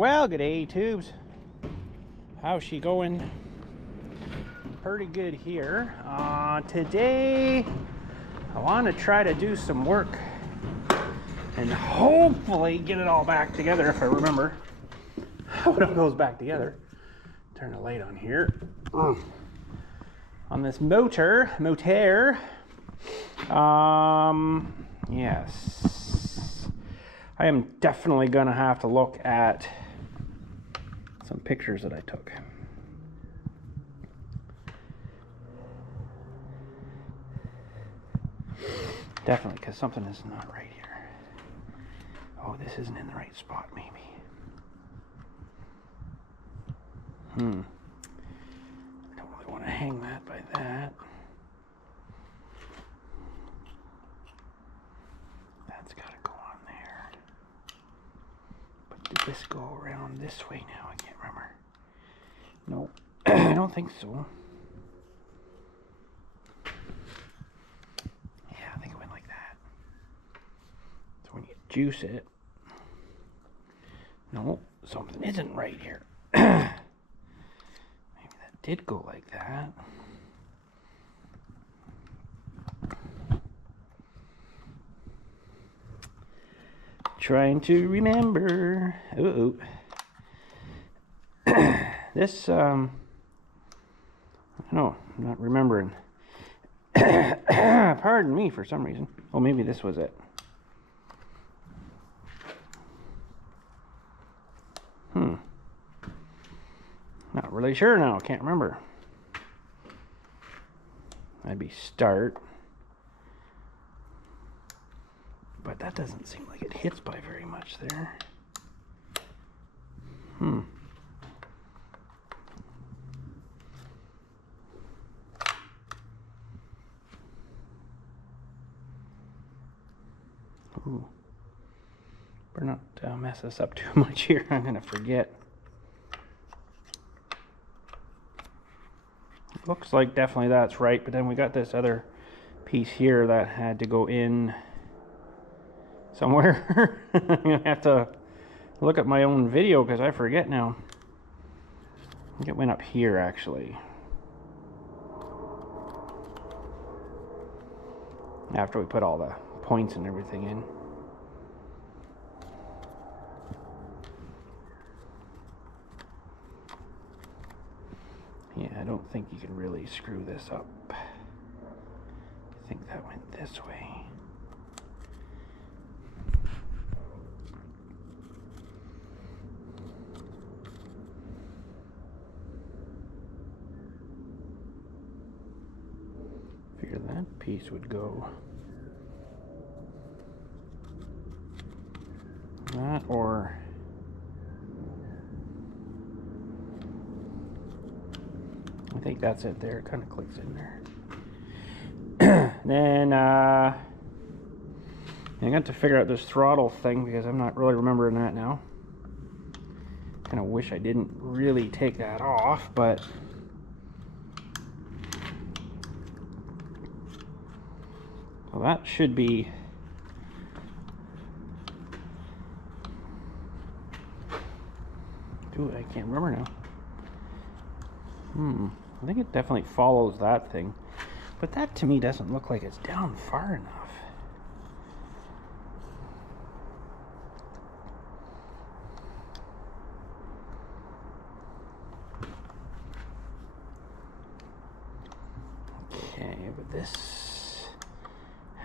Well, good day, tubes. How's she going? Pretty good here. Today, I want to try to do some work and hopefully get it all back together if I remember how it all goes back together. Turn the light on here. On this motor. Yes. I am definitely gonna have to look at some pictures that I took. Definitely, because something is not right here. Oh, this isn't in the right spot, maybe. I don't really want to hang that by that. That's got to go on there. But did this go around this way now? I can't remember. Nope. I don't think so. Yeah, I think it went like that. So when you juice it, no, something isn't right here. Maybe that did go like that. Trying to remember. Uh-oh. This, no, I'm not remembering. Pardon me for some reason. Oh, maybe this was it. Not really sure now. Can't remember. That'd be start. But that doesn't seem like it hits by very much there. Ooh. Better not mess this up too much here. I'm gonna forget. Looks like definitely that's right, but then we got this other piece here that had to go in somewhere. I'm gonna have to look at my own video because I forget now. I think it went up here actually. After we put all the points and everything in. Yeah, I don't think you can really screw this up. I think that went this way. Figure that piece would go. That or I think that's it there. It kind of clicks in there. Then I got to figure out this throttle thing because I'm not really remembering that now. Kind of wish I didn't really take that off, but well, that should be Ooh, I can't remember now. I think it definitely follows that thing. But that to me doesn't look like it's down far enough. Okay, but this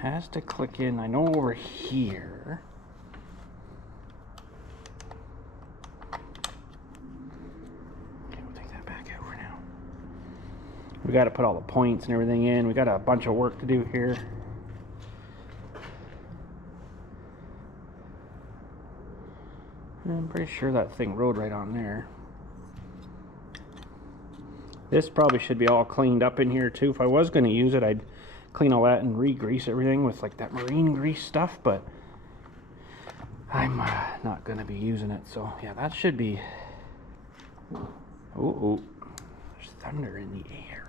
has to click in, I know, over here. We got to put all the points and everything in. We got a bunch of work to do here. I'm pretty sure that thing rode right on there. This probably should be all cleaned up in here too. If I was going to use it, I'd clean all that and re-grease everything with like that marine grease stuff, but I'm not going to be using it. So yeah, that should be... Oh, there's thunder in the air.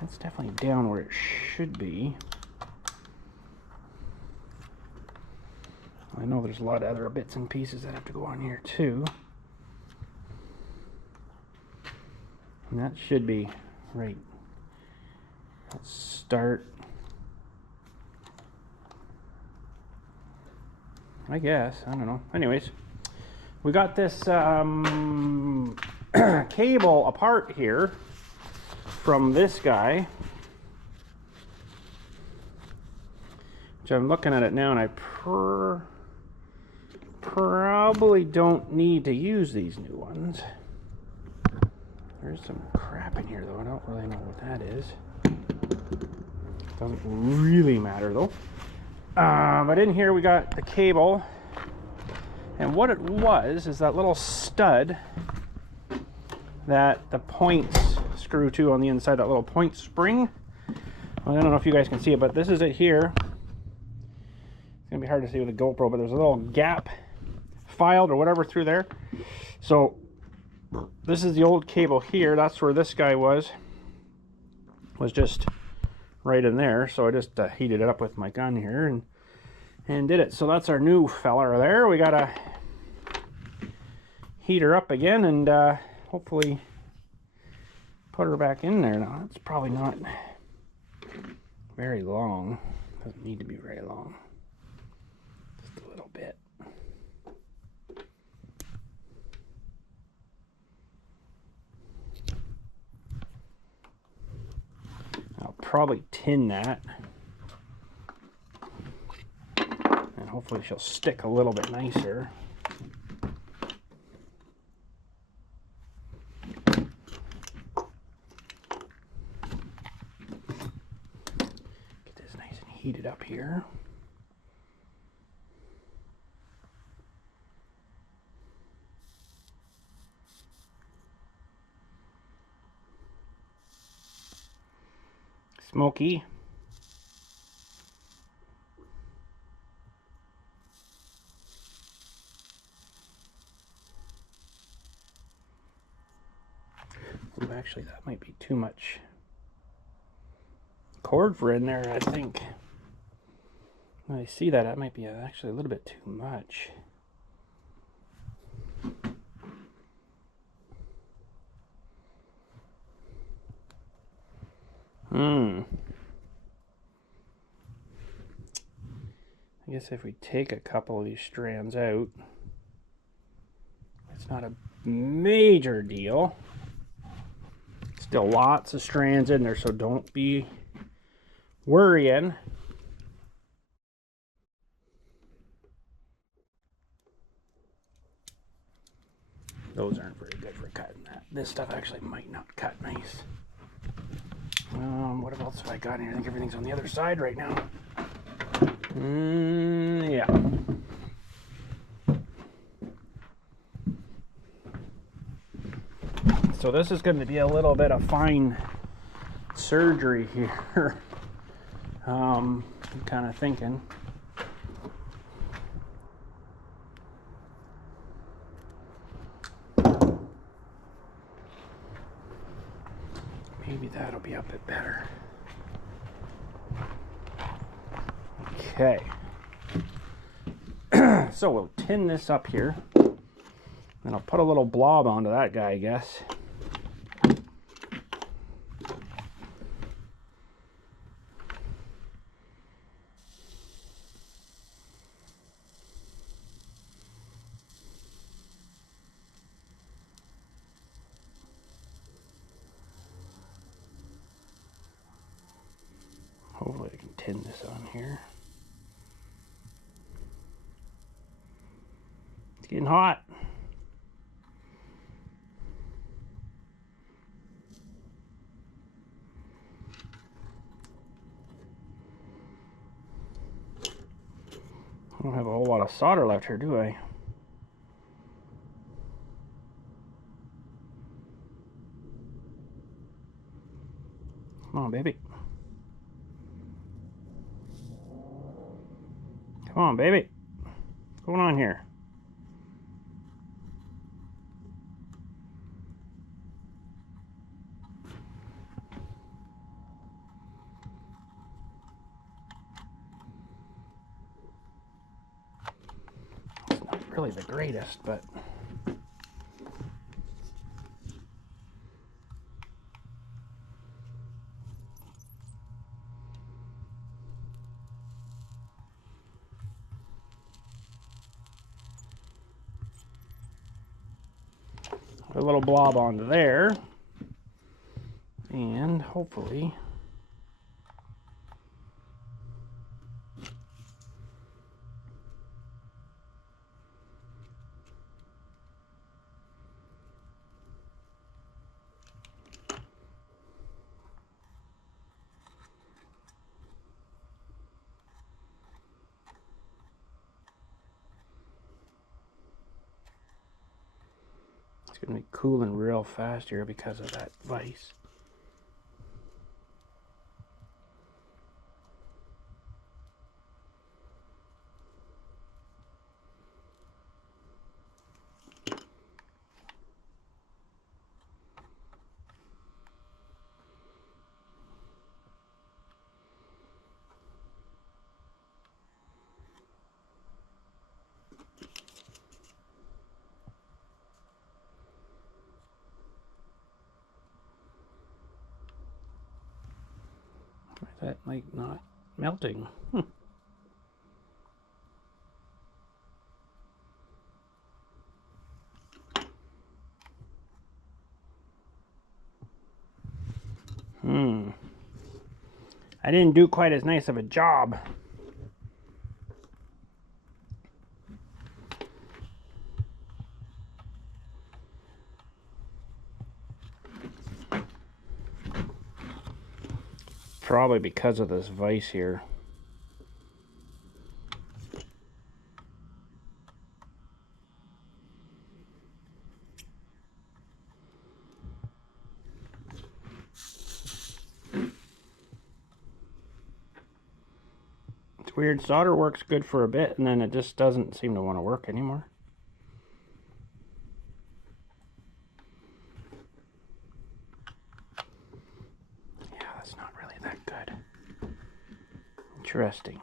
That's definitely down where it should be. I know there's a lot of other bits and pieces that have to go on here too. And that should be right. Let's start. I guess, I don't know. Anyways, we got this cable apart here from this guy, which I'm looking at it now, and I probably don't need to use these new ones. There's some crap in here though, I don't really know what that is. Doesn't really matter though. But in here we got the cable, and what it was is that little stud that the points screw to on the inside, that little point spring. Well, I don't know if you guys can see it, but this is it here. It's gonna be hard to see with a GoPro, but there's a little gap filed or whatever through there. So this is the old cable here. That's where this guy was just right in there. So I just heated it up with my gun here and did it. So that's our new fella there. We gotta heat her up again and hopefully put her back in there. Now it's probably not very long. Doesn't need to be very long. Just a little bit. I'll probably tin that, and hopefully she'll stick a little bit nicer. Get this nice and heated up here. Smoky. Ooh, actually, that might be too much cord for in there, I think. When I see that, that might be actually a little bit too much. I guess if we take a couple of these strands out, it's not a major deal. Still lots of strands in there, so don't be worrying. Those aren't very good for cutting that. This stuff actually might not cut nice. What else have I got here? I think everything's on the other side right now. Yeah. So this is going to be a little bit of fine surgery here. I'm kind of thinking. Maybe that'll be a bit better. Okay. So we'll tin this up here. And I'll put a little blob onto that guy, I guess. Hopefully I can tin this on here. It's getting hot. I don't have a whole lot of solder left here, do I? Come on, baby. Come on, baby. What's going on here? really the greatest, but a little blob onto there, and hopefully it's going to be cooling real fast here because of that vise. That like not melting. I didn't do quite as nice of a job. Probably because of this vise here. It's weird, solder works good for a bit and then it just doesn't seem to want to work anymore. Yeah, that's not really that good. Interesting.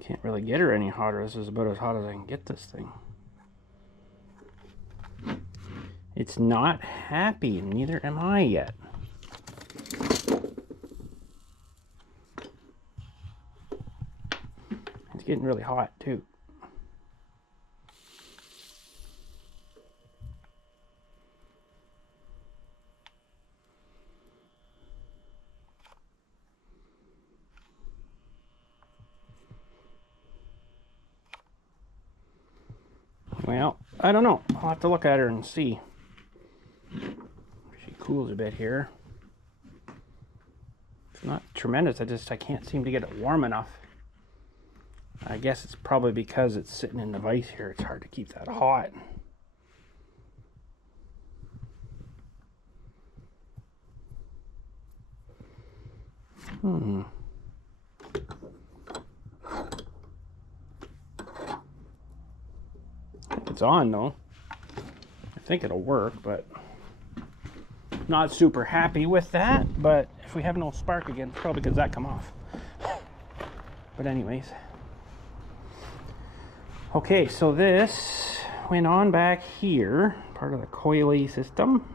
Can't really get her any hotter. This is about as hot as I can get this thing. It's not happy, and neither am I yet. It's getting really hot too. Well, I don't know. I'll have to look at her and see. She cools a bit here. It's not tremendous. I can't seem to get it warm enough. I guess it's probably because it's sitting in the vise here. It's hard to keep that hot. It's on though. I think it'll work, but not super happy with that. But if we have no spark again, it's probably because that come off. But anyways. Okay, so this went on back here, part of the coily system.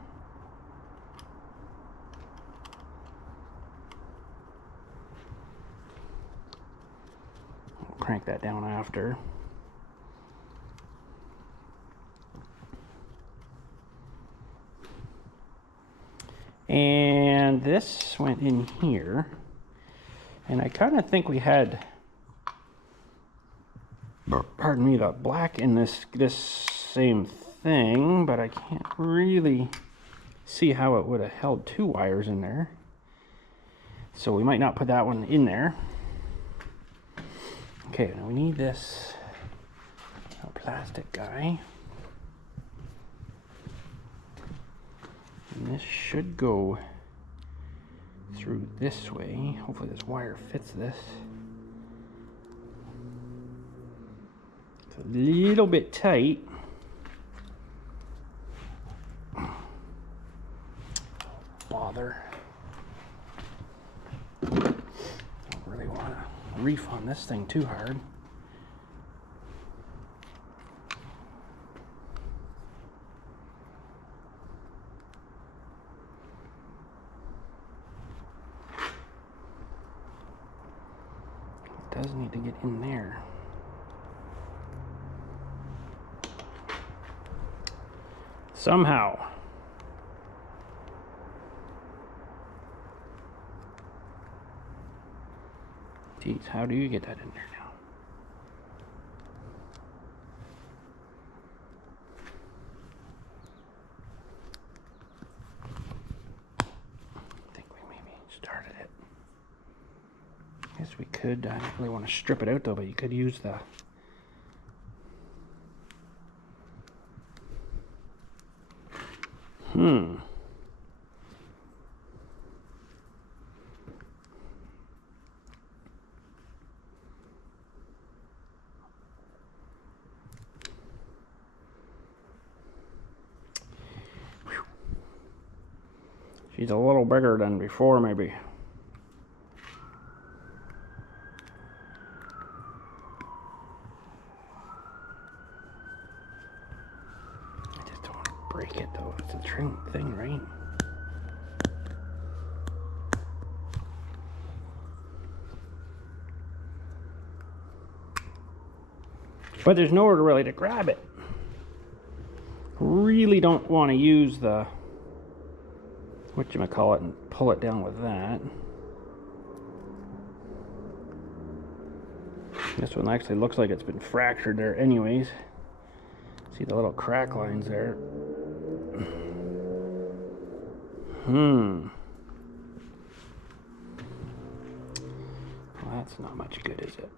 I'll crank that down after. And this went in here, and I kind of think we had, pardon me, the black in this same thing, but I can't really see how it would have held two wires in there. So we might not put that one in there. Okay, now we need this plastic guy. And this should go through this way. Hopefully this wire fits this. It's a little bit tight. bother. Don't really want to reef on this thing too hard. It does need to get in there. Somehow. Geez, how do you get that in there now? I think we maybe started it. I guess we could. I don't really want to strip it out though, but you could use the She's a little bigger than before, maybe. I just don't want to break it though. It's a trim thing, right? But there's nowhere to really to grab it. Really don't want to use the whatchamacallit and pull it down with that. This one actually looks like it's been fractured there anyways. See the little crack lines there. Well, that's not much good, is it?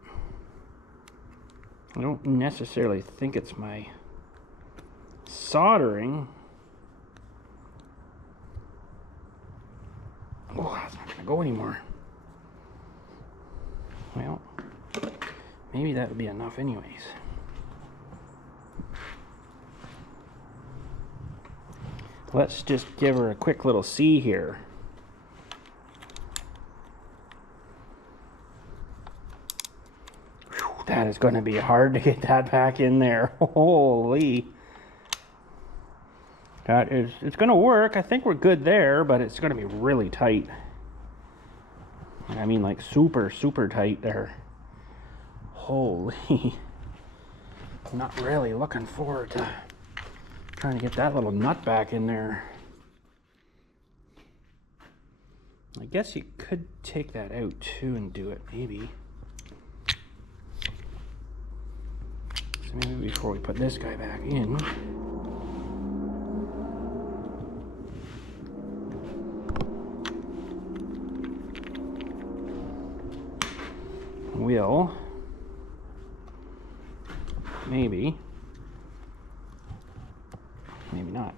I don't necessarily think it's my soldering. Oh, that's not gonna go anymore. Well, maybe that would be enough anyways. Let's just give her a quick little see here. Whew, that is going to be hard to get that back in there. Holy. It's going to work. I think we're good there, but it's going to be really tight. I mean, like super, super tight there. Holy. I'm not really looking forward to trying to get that little nut back in there. I guess you could take that out too and do it, maybe. So maybe before we put this guy back in. We'll maybe not.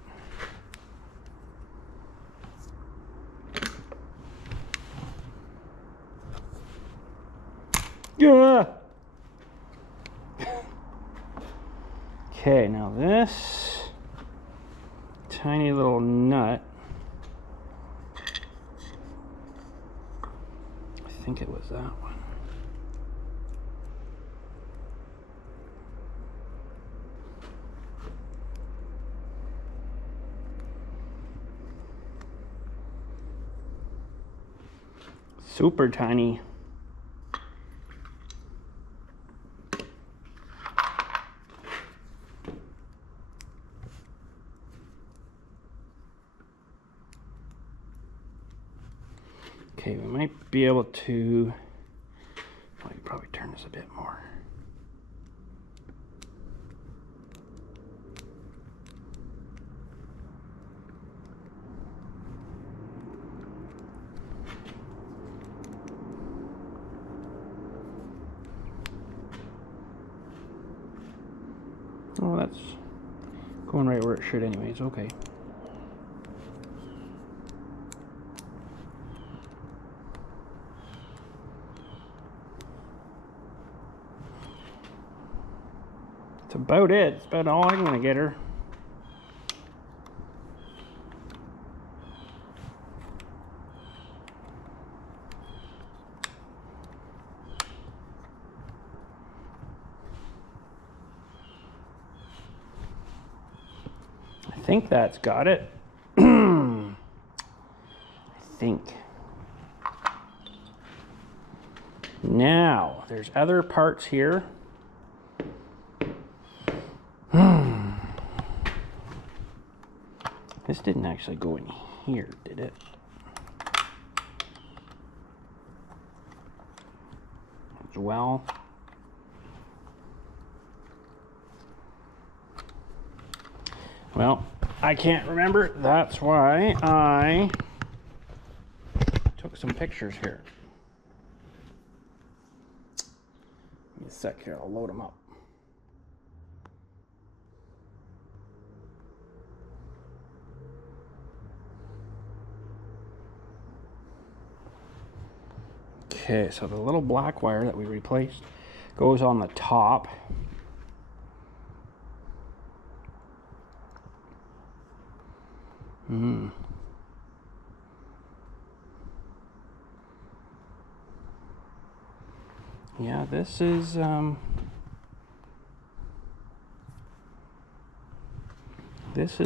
Yeah. Okay, now this tiny little nut, I think it was that one. Super tiny. Okay, we might be able to, well, you probably turn this a bit more. Oh, that's going right where it should anyways, okay. That's about it. It's about all I'm gonna get her. think that's got it. I think. Now, there's other parts here. This didn't actually go in here, did it? As well. Well, I can't remember. That's why I took some pictures here. Give me a sec here, I'll load them up. Okay, so the little black wire that we replaced goes on the top. Yeah, this is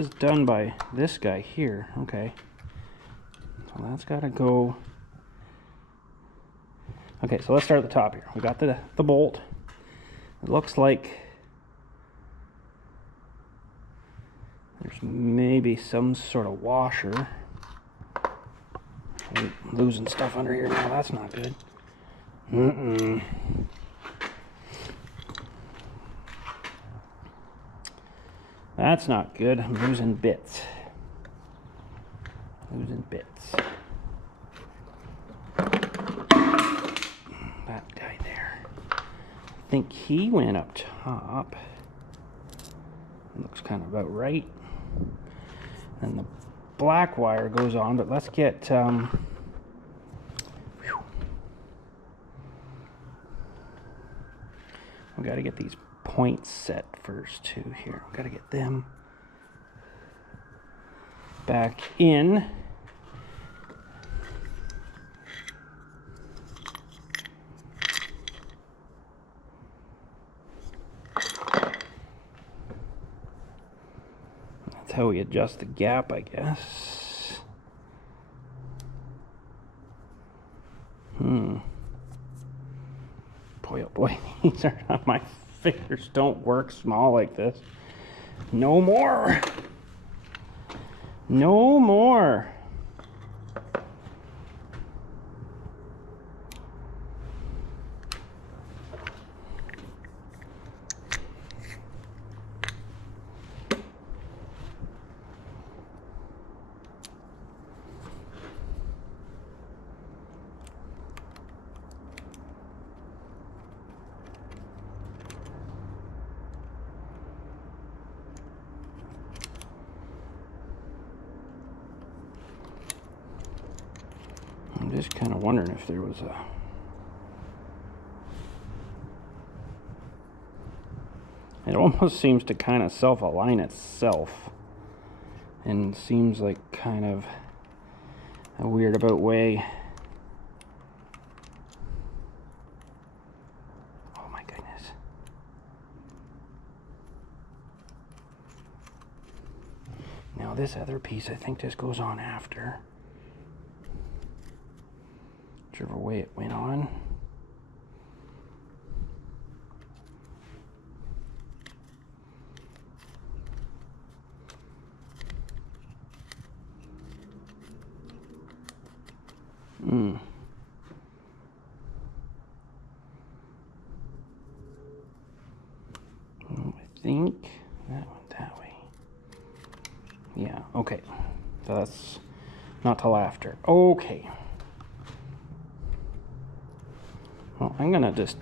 done by this guy here. Okay, so that's got to go. Okay, so let's start at the top here. We got the bolt. It looks like there's maybe some sort of washer. I'm losing stuff under here now. That's not good. That's not good. I'm losing bits. Losing bits. That guy there. I think he went up top. Looks kind of about right. And the black wire goes on, but let's get we got to get these points set first too here. We got to get them back in. That's how we adjust the gap, I guess. Boy, oh boy, these are not, my fingers don't work small like this. No more. No more. I'm just kind of wondering if there was a... It almost seems to kind of self-align itself. And seems like kind of a weird about way. Oh my goodness. Now this other piece I think just goes on after. Whichever way it went on. I think that went that way. Yeah, okay. So that's not till after. Okay. Well, I'm gonna just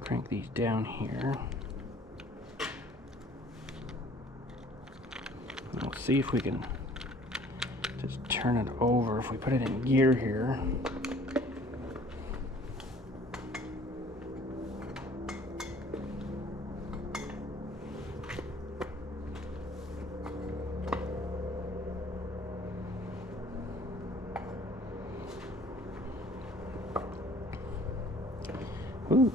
crank these down here. We'll see if we can just turn it over if we put it in gear here. Ooh.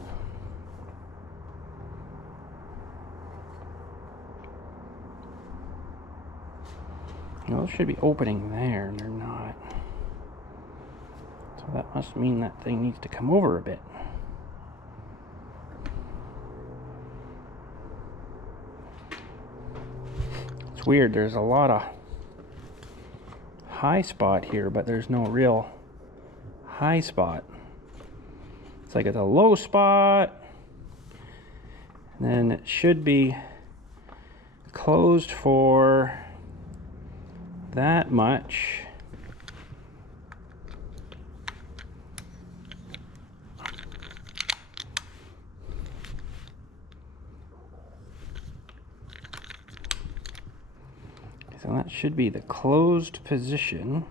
Those should be opening there, and they're not. So that must mean that thing needs to come over a bit. It's weird, there's a lot of high spot here, but there's no real high spot. It's like it's a low spot, and then it should be closed for that much. So that should be the closed position.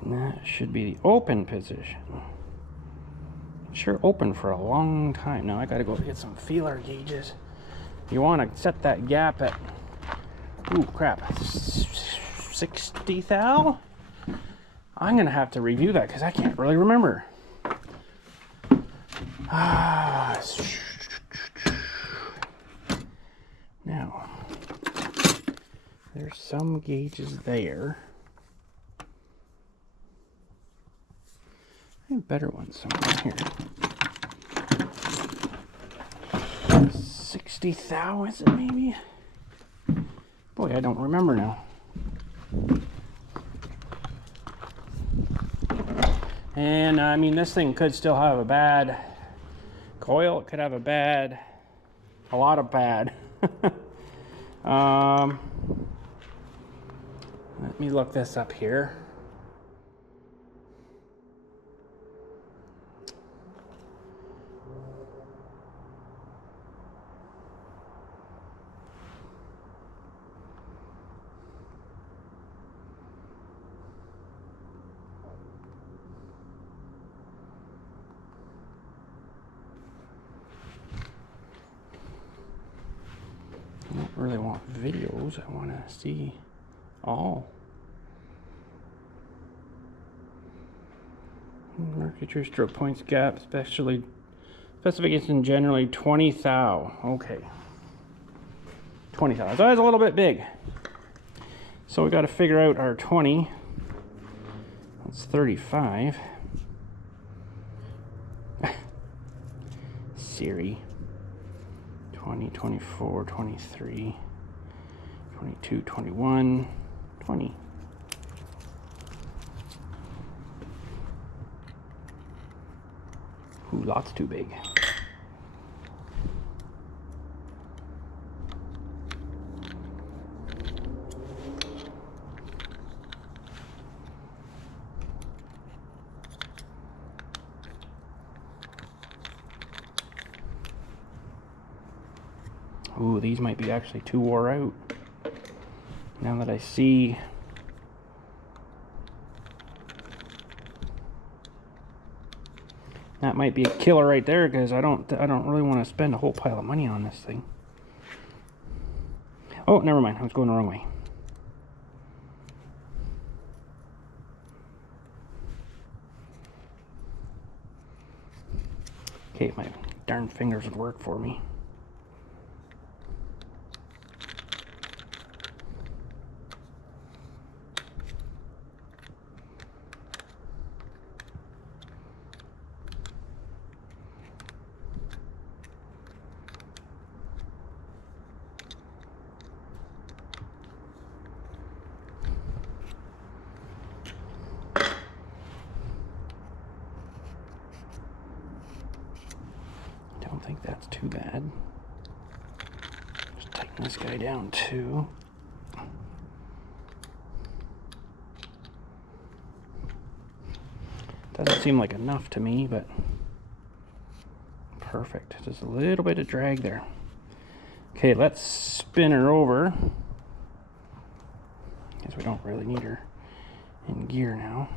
And that should be the open position. Sure open for a long time. Now I gotta go get some feeler gauges. You want to set that gap at, ooh crap, 60 thou? I'm gonna have to review that because I can't really remember. Now, there's some gauges there. I have better ones somewhere here. 60 thou, is it maybe? Boy, I don't remember now. And I mean, this thing could still have a bad coil. It could have a lot of bad. Let me look this up here. I don't really want videos, I want to see all. Mercury stroke points gap, specification generally 20 thou. Okay. 20 thou. So that's a little bit big. So we got to figure out our 20. That's 35. Siri. 20, 24, 23, 22, 21, 20. Ooh, lots too big. Ooh, these might be actually too wore out. Now that I see that might be a killer right there, because I don't really want to spend a whole pile of money on this thing. Oh, never mind. I was going the wrong way. Okay, my darn fingers would work for me. I don't think that's too bad. Just tighten this guy down too. Doesn't seem like enough to me, but perfect. Just a little bit of drag there. Okay, let's spin her over, because we don't really need her in gear now.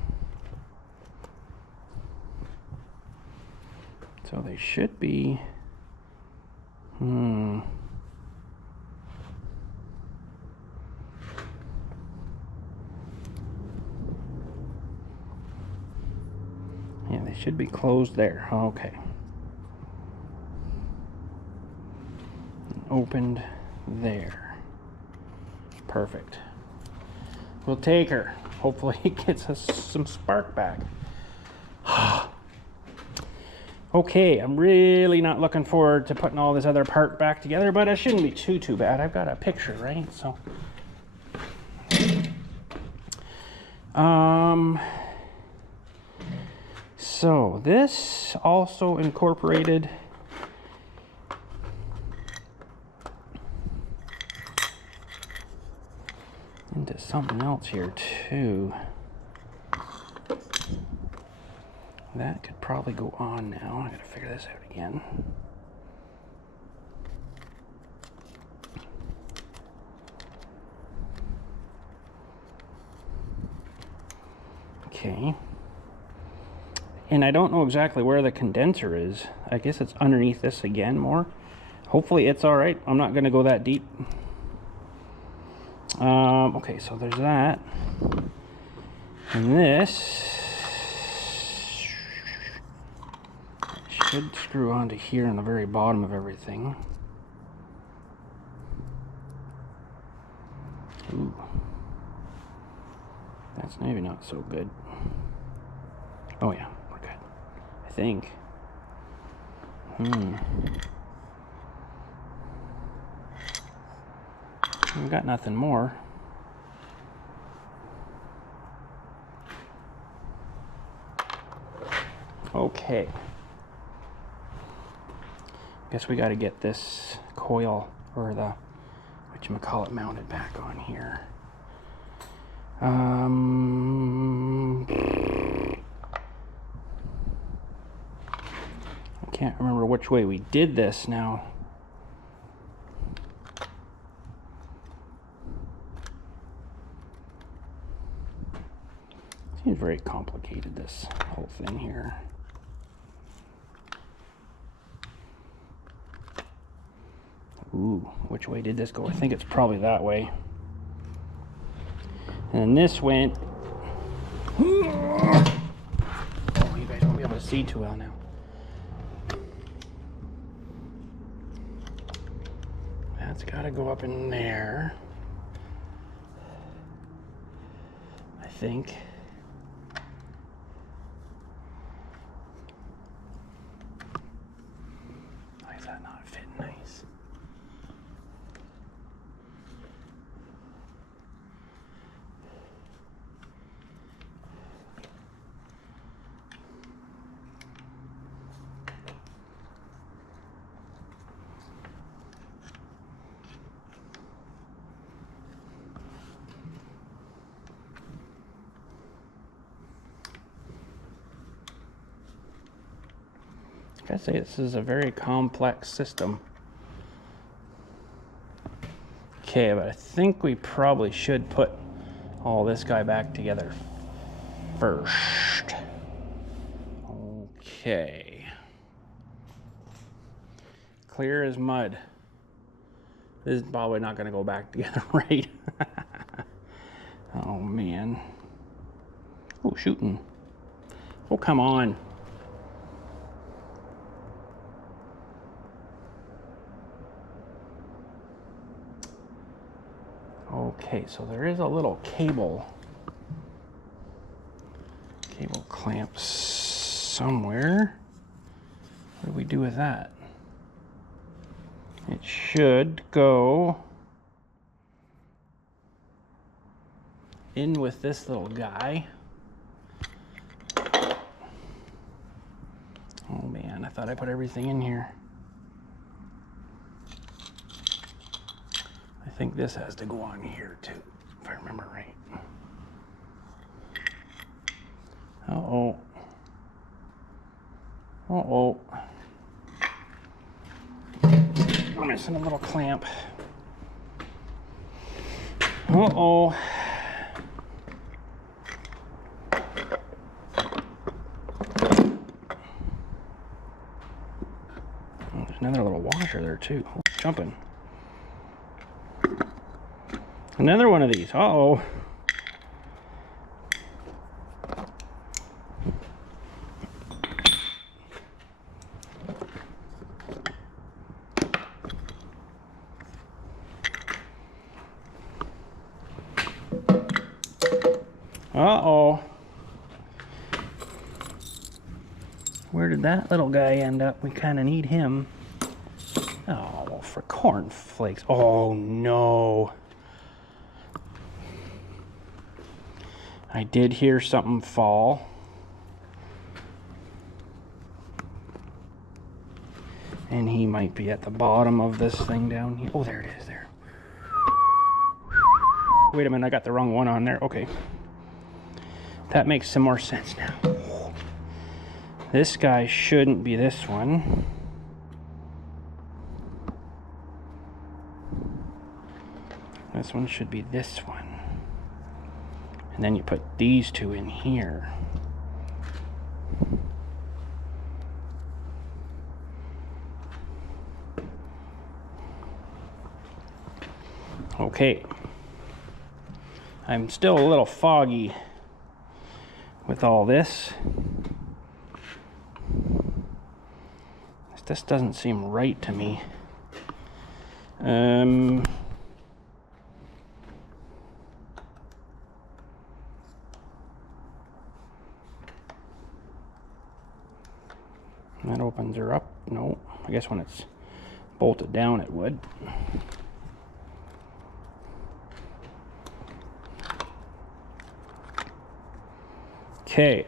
So they should be, Should be closed there. Okay. Opened there. Perfect. We'll take her. Hopefully it gets us some spark back. Okay, I'm really not looking forward to putting all this other part back together, but it shouldn't be too bad. I've got a picture, right? So this also incorporated into something else here too. That could probably go on now. I gotta figure this out again. Okay. And I don't know exactly where the condenser is. I guess it's underneath this again more. Hopefully it's all right. I'm not gonna go that deep. Okay, so there's that. And this should screw onto here on the very bottom of everything. Ooh. That's maybe not so good. Oh yeah, we're good. I think. We've got nothing more. Okay. Guess we got to get this coil or the whatchamacallit mounted back on here. I can't remember which way we did this now. Seems very complicated, this whole thing here. Ooh, which way did this go? I think it's probably that way. And this went. Oh, you guys won't be able to see too well now. That's got to go up in there, I think. Why is that not fitting nice? I say this is a very complex system. Okay, but I think we probably should put all this guy back together first. Okay. Clear as mud. This is probably not going to go back together right. Oh man. Oh, shooting. Oh, come on. Okay, so there is a little cable clamp somewhere. What do we do with that? It should go in with this little guy. Oh man, I thought I put everything in here. I think this has to go on here too, if I remember right. Uh-oh. Uh-oh. We're missing a little clamp. Uh-oh. There's another little washer there too. Oh, jumping. Another one of these. Uh-oh. Uh-oh. Where did that little guy end up? We kind of need him. Oh, for cornflakes. Oh, no. I did hear something fall. And he might be at the bottom of this thing down here. Oh, there it is, there. Wait a minute, I got the wrong one on there. Okay. That makes some more sense now. This guy shouldn't be this one. This one should be this one. And then you put these two in here. Okay. I'm still a little foggy with all this. This doesn't seem right to me. That opens her up. No, I guess when it's bolted down it would. Okay,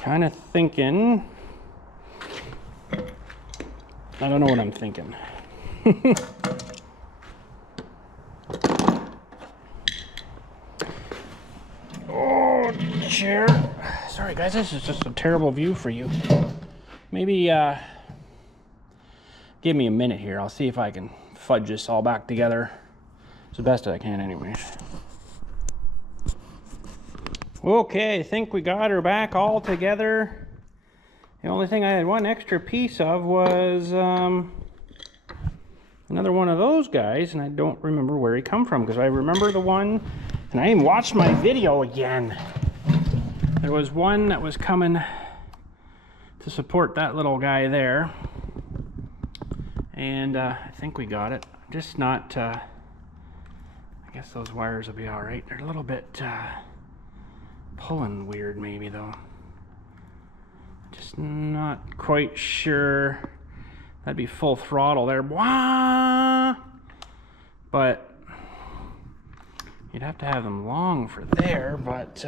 kind of thinking, I don't know what I'm thinking. Oh, chair. Sorry guys, this is just a terrible view for you. Maybe give me a minute here. I'll see if I can fudge this all back together. It's the best I can anyways. Okay, I think we got her back all together. The only thing I had one extra piece of was another one of those guys, and I don't remember where he come from, because I remember the one, and I even watched my video again. There was one that was coming to support that little guy there, and I think we got it. Just not, I guess those wires will be all right. They're a little bit pulling weird maybe though. Just not quite sure. That'd be full throttle there. Wah! But you'd have to have them long for there, but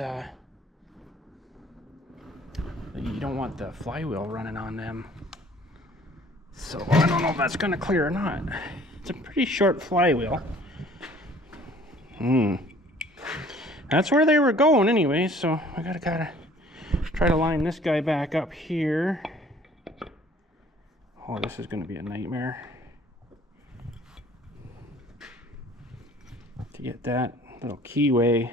you don't want the flywheel running on them. So I don't know if that's gonna clear or not. It's a pretty short flywheel. That's where they were going anyway, so I gotta try to line this guy back up here. Oh, this is gonna be a nightmare to get that little keyway.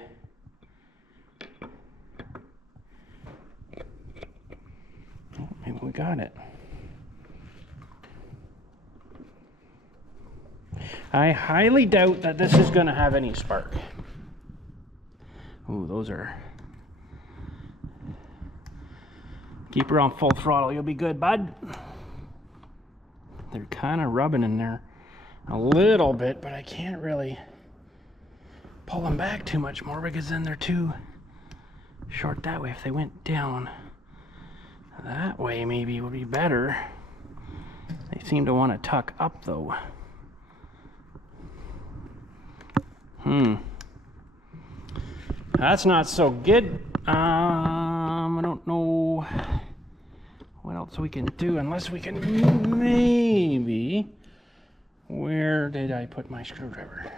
Oh, maybe we got it. I highly doubt that this is gonna have any spark. Ooh, those are... Keep her on full throttle, you'll be good, bud. They're kind of rubbing in there a little bit, but I can't really pull them back too much more because then they're too short that way. If they went down that way, maybe it would be better. They seem to want to tuck up though. That's not so good. I don't know what else we can do unless we can maybe... Where did I put my screwdriver?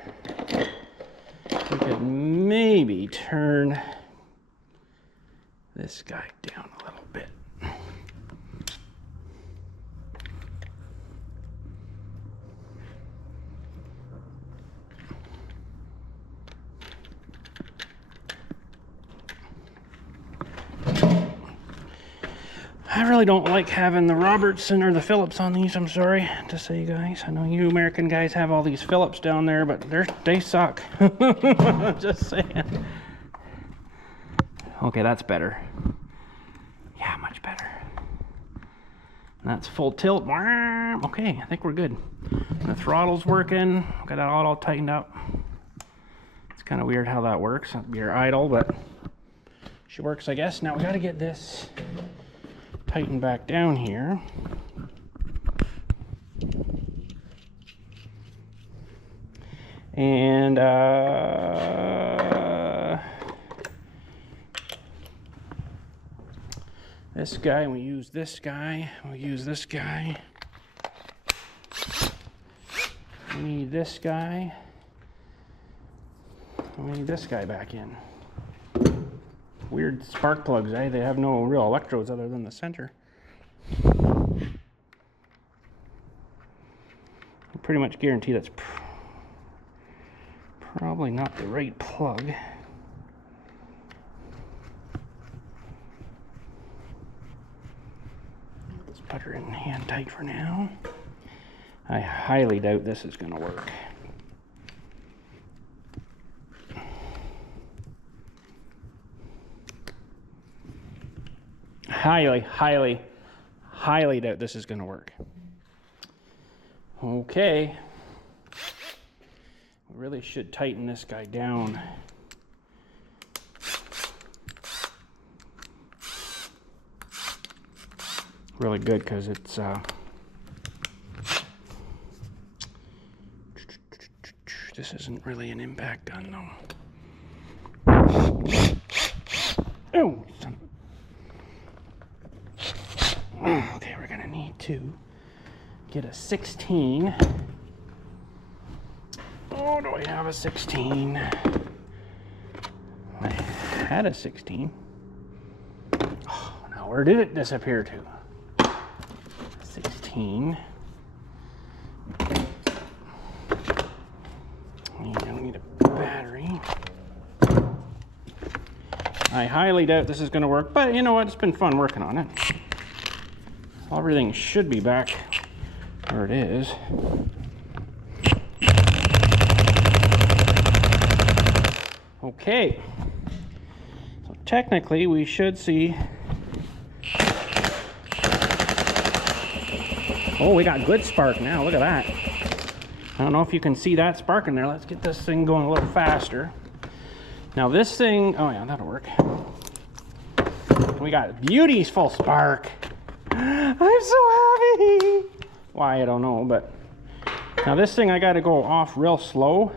We could maybe turn this guy down a little bit. I really don't like having the Robertson or the Phillips on these, I'm sorry to say, you guys. I know you American guys have all these Phillips down there, but they suck. Just saying. Okay, that's better. Yeah, much better. That's full tilt. Okay, I think we're good. The throttle's working. Got that all tightened up. It's kind of weird how that works. You're idle, but she works, I guess. Now we got to get this tightened back down here. And this guy, we use this guy, we use this guy. We need this guy. We need this guy back in. Weird spark plugs, eh? They have no real electrodes other than the center. I pretty much guarantee that's probably not the right plug. Let's put her in hand tight for now. I highly doubt this is going to work. Highly doubt this is going to work. Okay. We really should tighten this guy down. Really good because it's this isn't really an impact gun though. Oh, okay, we're gonna need to get a 16. Oh, do I have a 16? I had a 16. Oh, now where did it disappear to? 16. And I need a battery. I highly doubt this is going to work, but you know what? It's been fun working on it. Everything should be back where it is. Okay. So technically we should see. Oh, we got good spark now. Look at that. I don't know if you can see that spark in there. Let's get this thing going a little faster. Now this thing, oh yeah, that'll work. We got beauty's full spark. I'm so happy. Why, I don't know, but now this thing I got to go off real slow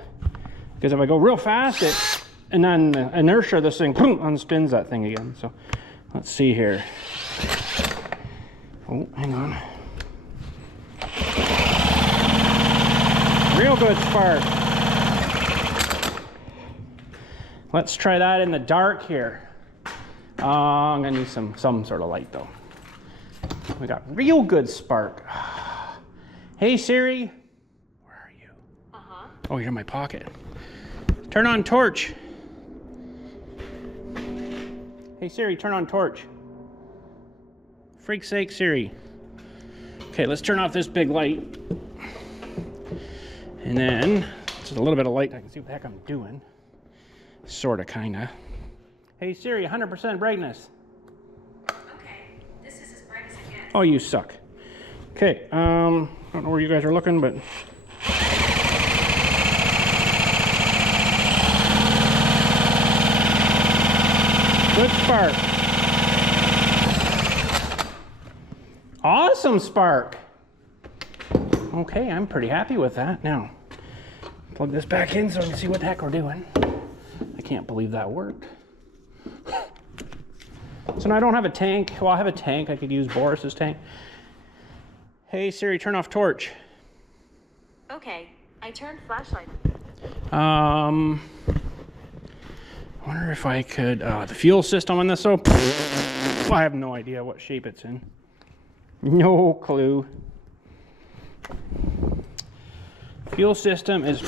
because if I go real fast, and then the inertia of this thing boom, unspins that thing again. So let's see here. Oh, hang on. Real good spark. Let's try that in the dark here. I'm gonna need some sort of light though. We got real good spark. Hey Siri, where are you? Oh, you're in my pocket. Turn on torch. Hey Siri, turn on torch. Freak's sake, Siri. Okay, let's turn off this big light. And then, just a little bit of light, I can see what the heck I'm doing. Sorta, kinda. Hey Siri, 100% brightness. Okay, this is as bright as it gets. Oh, you suck. Okay, I don't know where you guys are looking, but good spark. Awesome spark. Okay, I'm pretty happy with that. Now, plug this back in so I can see what the heck we're doing. I can't believe that worked. So now I don't have a tank. Well, I have a tank. I could use Boris's tank. Hey Siri, turn off torch. Okay, I turned flashlight. I wonder if I could, the fuel system on this, so I have no idea what shape it's in. No clue. Fuel system is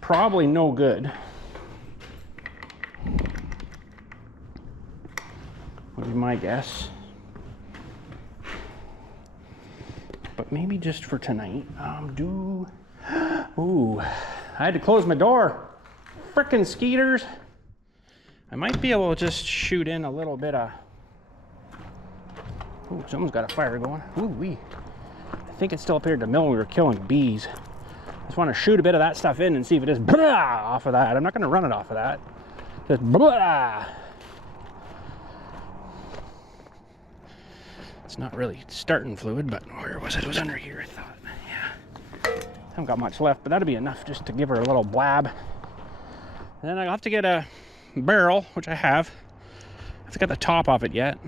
probably no good. Would be my guess. But maybe just for tonight, ooh, I had to close my door. Frickin' skeeters. I might be able to just shoot in a little bit of, ooh, someone's got a fire going. Ooh wee. I think it's still up here at the mill we were killing bees. Just want to shoot a bit of that stuff in and see if it is blah off of that. I'm not going to run it off of that. Just blah. It's not really starting fluid, but where was it? It was under here, I thought. Yeah. Haven't got much left, but that'll be enough just to give her a little blab. And then I'll have to get a barrel, which I have. I haven't got the top off it yet.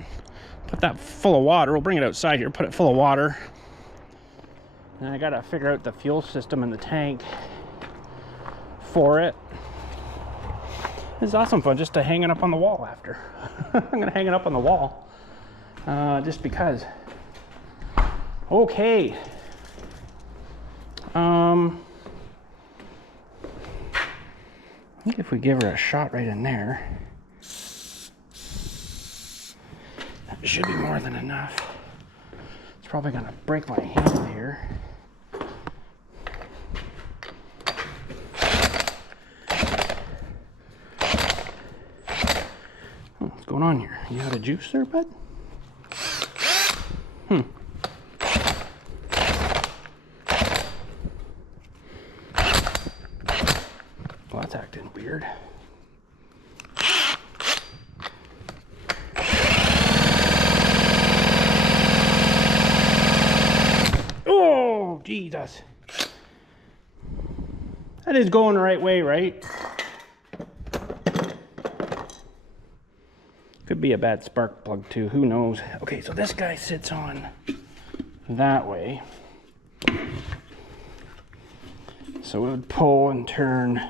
Put that full of water. We'll bring it outside here, put it full of water. And then I gotta figure out the fuel system in the tank for it. It's awesome fun just to hang it up on the wall after. I'm gonna hang it up on the wall just because. Okay. I think if we give her a shot right in there, that should be more than enough. It's probably gonna break my hand here. What's going on here? You out of juice there, bud? Well, that's acting weird. Oh, Jesus. That is going the right way, right? Could be a bad spark plug too, who knows? Okay, so this guy sits on that way. So it would pull and turn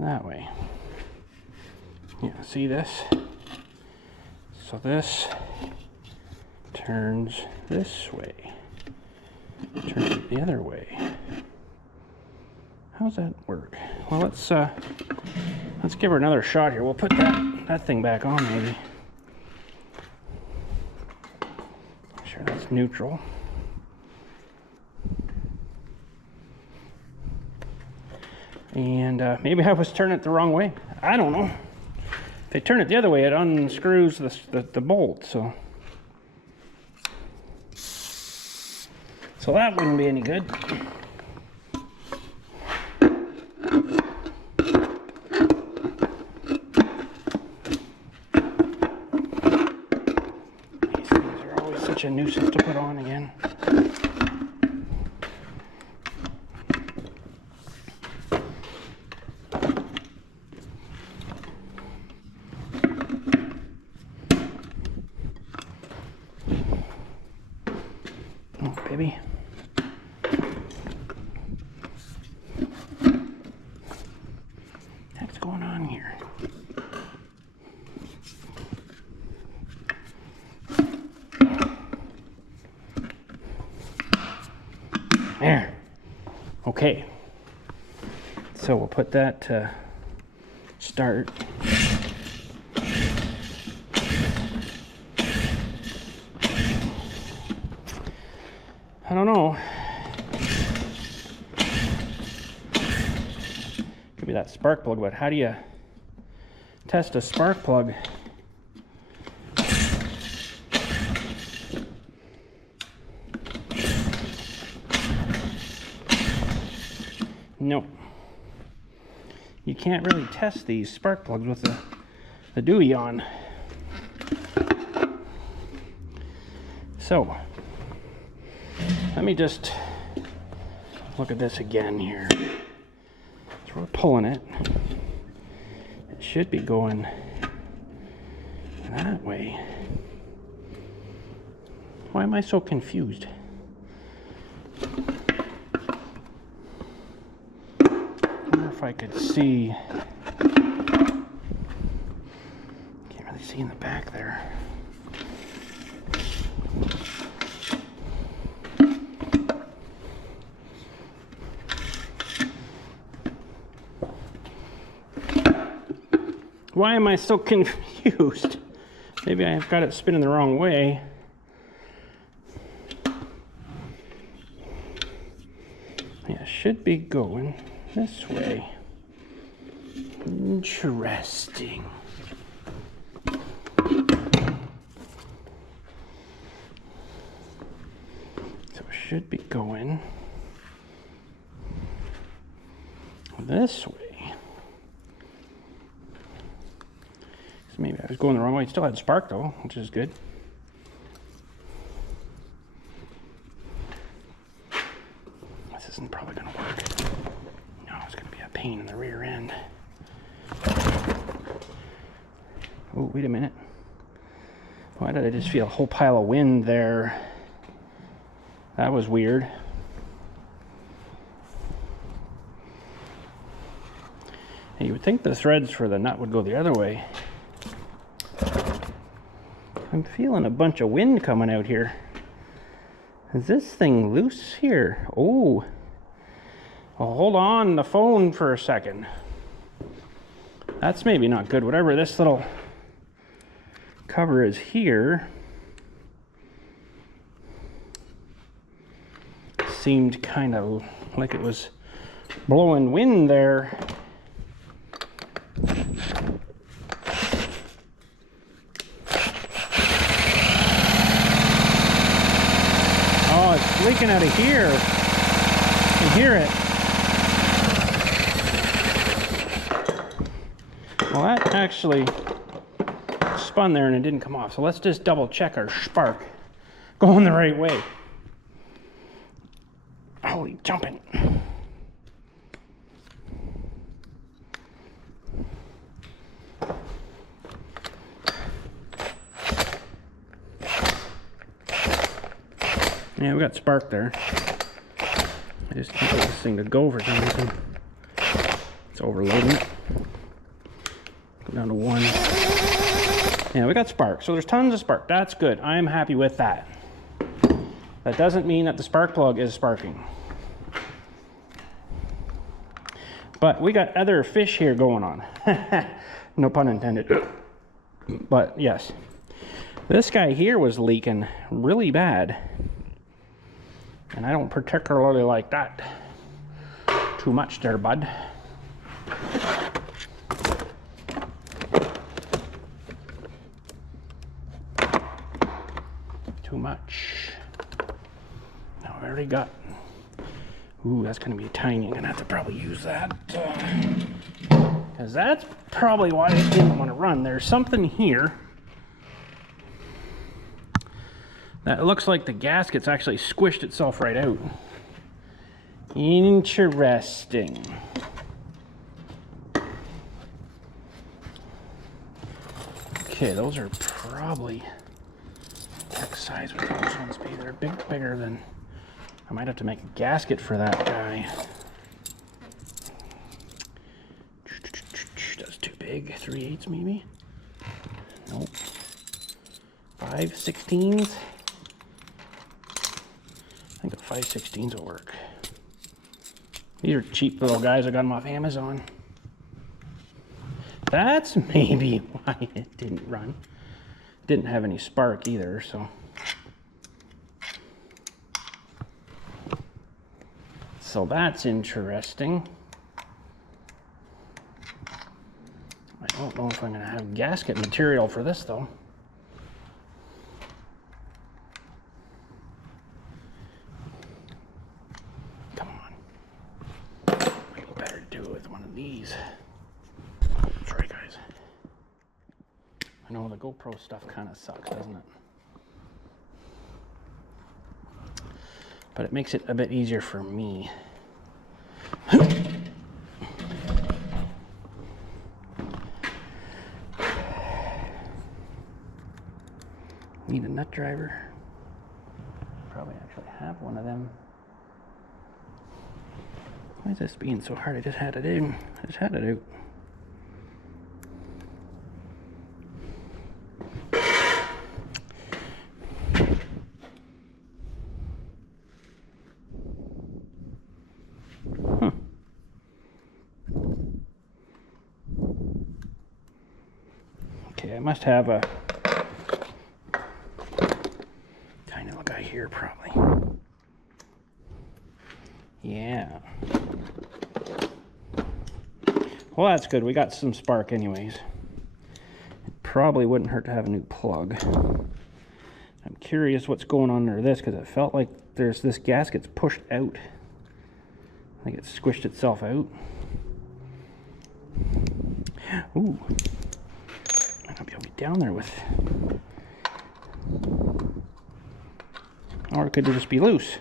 that way. Yeah, see this? So this turns this way. Turns it the other way. How's that work? Well, let's give her another shot here. We'll put that thing back on maybe. Make sure that's neutral. And maybe I was turning it the wrong way. I don't know. If I turn it the other way, it unscrews the bolt. So that wouldn't be any good. These things are always such a nuisance to put on again. Oh, baby. What's going on here? There. Okay. So we'll put that to start. I don't know. Could be that spark plug, but how do you test a spark plug? Nope. You can't really test these spark plugs with the dewy on. So let me just look at this again here. So we're pulling it. It should be going that way. Why am I so confused? I wonder if I could see. Can't really see in the back there. Why am I so confused? Maybe I've got it spinning the wrong way. Yeah, it should be going this way. Interesting. So it should be going this way. So maybe I was going the wrong way. It still had spark though, which is good. This isn't probably gonna work. No, it's gonna be a pain in the rear end. Oh, wait a minute. Why did I just feel a whole pile of wind there? That was weird. And you would think the threads for the nut would go the other way. I'm feeling a bunch of wind coming out here. Is this thing loose here? Oh. Well, hold on the phone for a second. That's maybe not good. Whatever this little cover is here seemed kind of like it was blowing wind there. Oh, it's leaking out of here. You hear it. Well, that actually spun there and it didn't come off. So let's just double check our spark going the right way. Holy jumping. Yeah, we got spark there. I just can't get this thing to go for some reason. It's overloading it. Go down to 1. Yeah, we got spark. So there's tons of spark. That's good. I'm happy with that. That doesn't mean that the spark plug is sparking. But we got other fish here going on. No pun intended. But yes, this guy here was leaking really bad. And I don't particularly like that too much there, bud. Too much. Now I already got. Ooh, that's going to be tiny. I'm going to have to probably use that. Because that's probably why I didn't want to run. There's something here that looks like the gasket's actually squished itself right out. Interesting. Okay, those are probably what size would those ones be? They're bigger than. I might have to make a gasket for that guy. That's too big. 3/8 maybe? Nope. 5/16. I think the 5/16 will work. These are cheap little guys. I got them off Amazon. That's maybe why it didn't run. Didn't have any spark either, so. So that's interesting. I don't know if I'm going to have gasket material for this though. Come on. Might be better to do it with one of these. Sorry guys. I know the GoPro stuff kind of sucks, doesn't it? But it makes it a bit easier for me. Need a nut driver. Probably actually have one of them. Why is this being so hard? I just had it in. I just had it out. Okay, I must have a tiny little guy here probably. Yeah. Well, that's good. We got some spark anyways. It probably wouldn't hurt to have a new plug. I'm curious what's going on under this because it felt like there's this gasket's pushed out. I think it squished itself out. Ooh. I might not be able to get down there with. Or it could just be loose.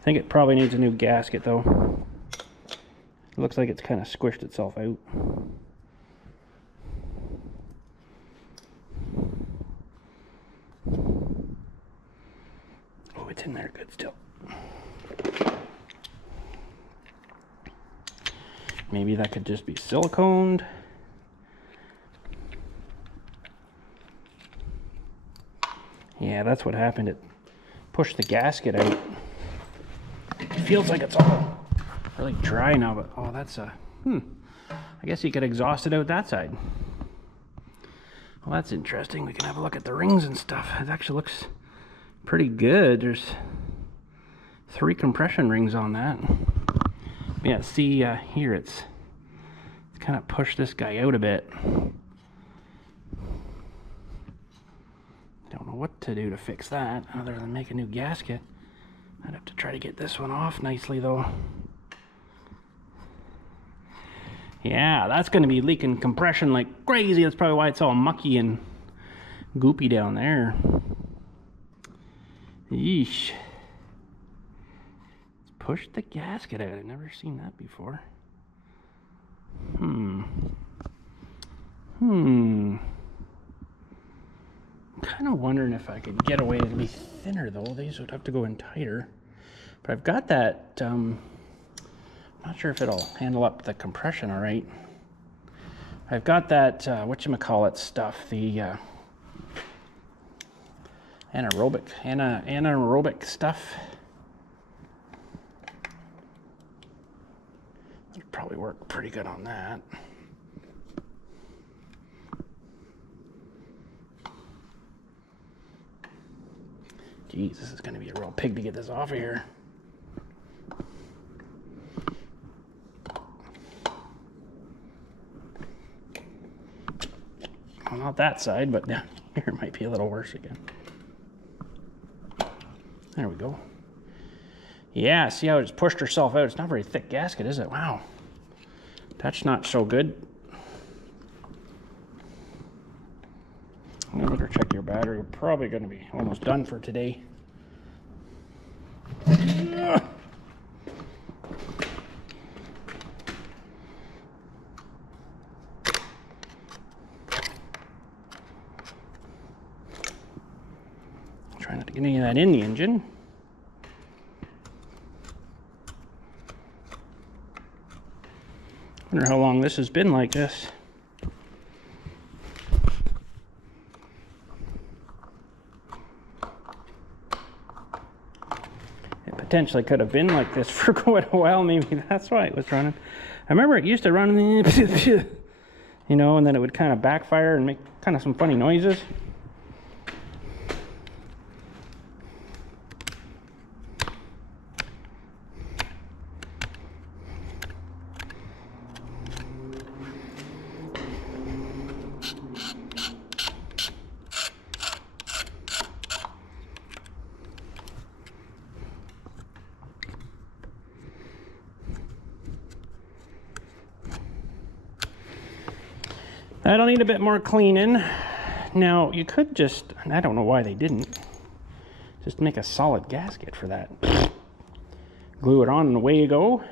I think it probably needs a new gasket though. It looks like it's kind of squished itself out. Oh, it's in there good still. Maybe that could just be siliconed. Yeah, that's what happened. It pushed the gasket out. It feels like it's all really dry now, but oh, that's a I guess you could exhaust it out that side. Well, that's interesting. We can have a look at the rings and stuff. It actually looks pretty good. There's 3 compression rings on that. Yeah, see here it's kind of pushed this guy out a bit. Don't know what to do to fix that other than make a new gasket. I'd have to try to get this one off nicely though. Yeah, that's going to be leaking compression like crazy. That's probably why it's all mucky and goopy down there. Yeesh. Let's push the gasket out. I've never seen that before. I'm kind of wondering if I could get away to be thinner though. These would have to go in tighter. But I've got that, not sure if it'll handle up the compression all right. I've got that, whatchamacallit stuff, the anaerobic stuff. It'd probably work pretty good on that. Geez, this is going to be a real pig to get this off of here. Well, not that side, but down here might be a little worse again. There we go. Yeah, see how it just pushed herself out? It's not a very thick gasket, is it? Wow. That's not so good. I'm gonna better check your battery. We're probably gonna be almost done for today. Try not to get any of that in the engine. Wonder how long this has been like this. It potentially could have been like this for quite a while. Maybe that's why it was running. I remember it used to run, you know, and then it would kind of backfire and make kind of some funny noises. That'll need a bit more cleaning. Now, you could just, and I don't know why they didn't, just make a solid gasket for that. Glue it on and away you go.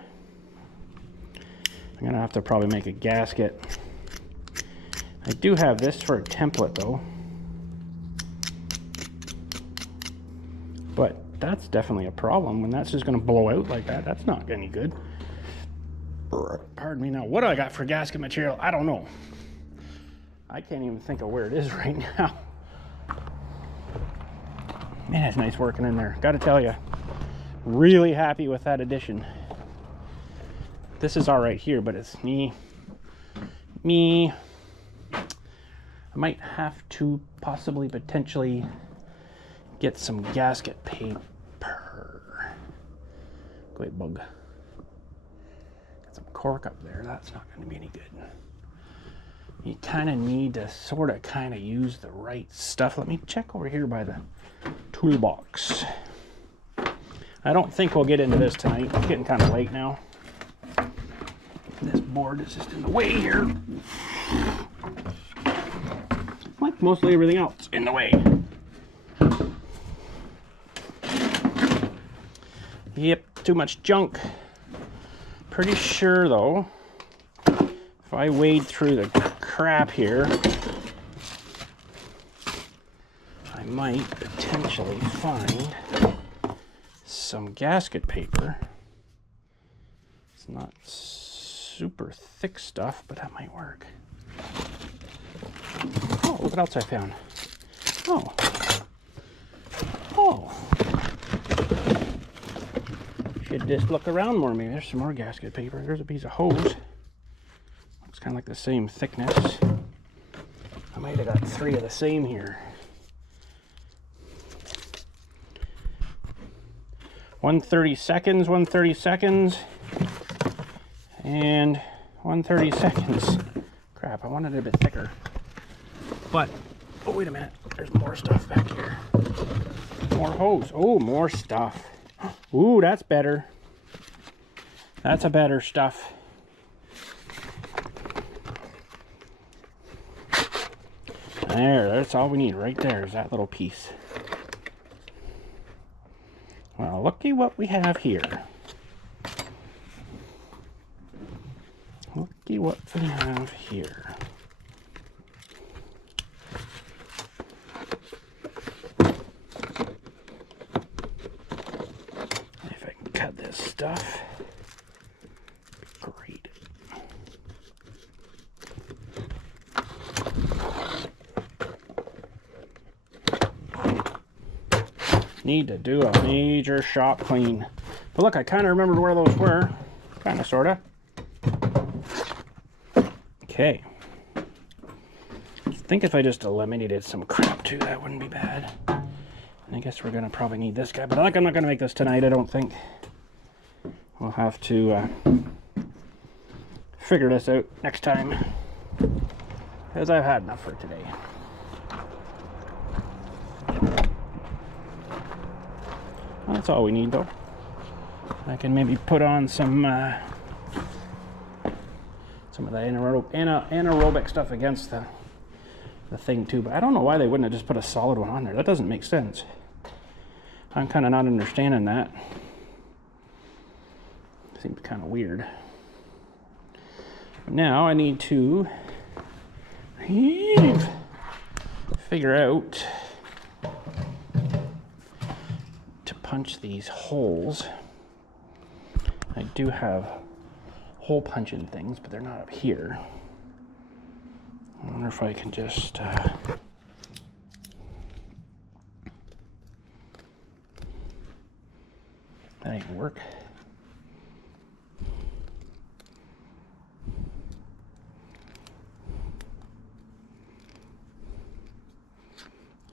I'm gonna have to probably make a gasket. I do have this for a template though. But that's definitely a problem when that's just gonna blow out like that. That's not any good. Pardon me now. What do I got for gasket material? I don't know. I can't even think of where it is right now. Man, it's nice working in there. Gotta tell you, really happy with that addition. This is all right here, but it's me. I might have to possibly, potentially get some gasket paper. Go ahead, bug. Got some cork up there. That's not going to be any good. You kind of need to sort of use the right stuff. Let me check over here by the toolbox. I don't think we'll get into this tonight. It's getting kind of late now. This board is just in the way here. Like mostly everything else in the way. Yep, too much junk. Pretty sure though, if I wade through the crap here, I might potentially find some gasket paper. It's not super thick stuff, but that might work. Oh, look what else I found. Oh. Should just look around more. Maybe there's some more gasket paper. There's a piece of hose. Looks kind of like the same thickness. I might have got 3 of the same here. 1/32, 1/32, and 1/32. Crap, I wanted it a bit thicker. But, oh wait a minute, there's more stuff back here. More hose. Oh, more stuff. Ooh, that's better. That's a better stuff. There, that's all we need right there is that little piece. Well, looky what we have here. Looky what we have here. If I can cut this stuff, great. Need to do a major shop clean. But look, I kind of remembered where those were. Kind of, sort of. Okay. I think if I just eliminated some crap too, that wouldn't be bad. And I guess we're going to probably need this guy. But I'm not going to make this tonight, I don't think. We'll have to figure this out next time. Because I've had enough for today. That's all we need though. I can maybe put on some of the anaerobic stuff against the thing too, but I don't know why they wouldn't have just put a solid one on there. That doesn't make sense. I'm kind of not understanding that. Seems kind of weird. Now I need to figure out punch these holes. I do have hole punching things, but they're not up here. I wonder if I can just that ain't work.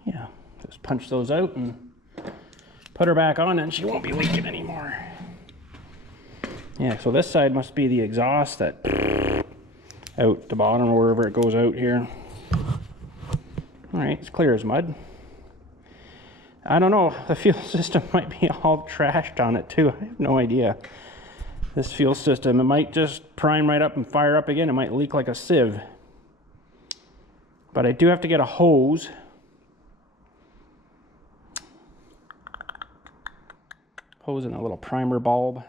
Yeah, just punch those out and put her back on and she won't be leaking anymore. Yeah, so this side must be the exhaust that out the bottom or wherever it goes out here. Alright, it's clear as mud. I don't know, the fuel system might be all trashed on it too. I have no idea. This fuel system, it might just prime right up and fire up again. It might leak like a sieve. But I do have to get a hose. Hose in a little primer bulb.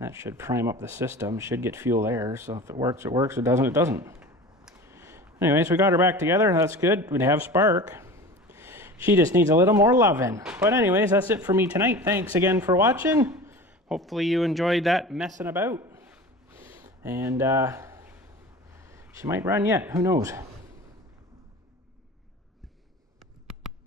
That should prime up the system. Should get fuel there. So if it works, it works. If it doesn't, it doesn't. Anyways, we got her back together. That's good. We'd have spark. She just needs a little more loving. But anyways, that's it for me tonight. Thanks again for watching. Hopefully you enjoyed that messing about. And she might run yet. Who knows?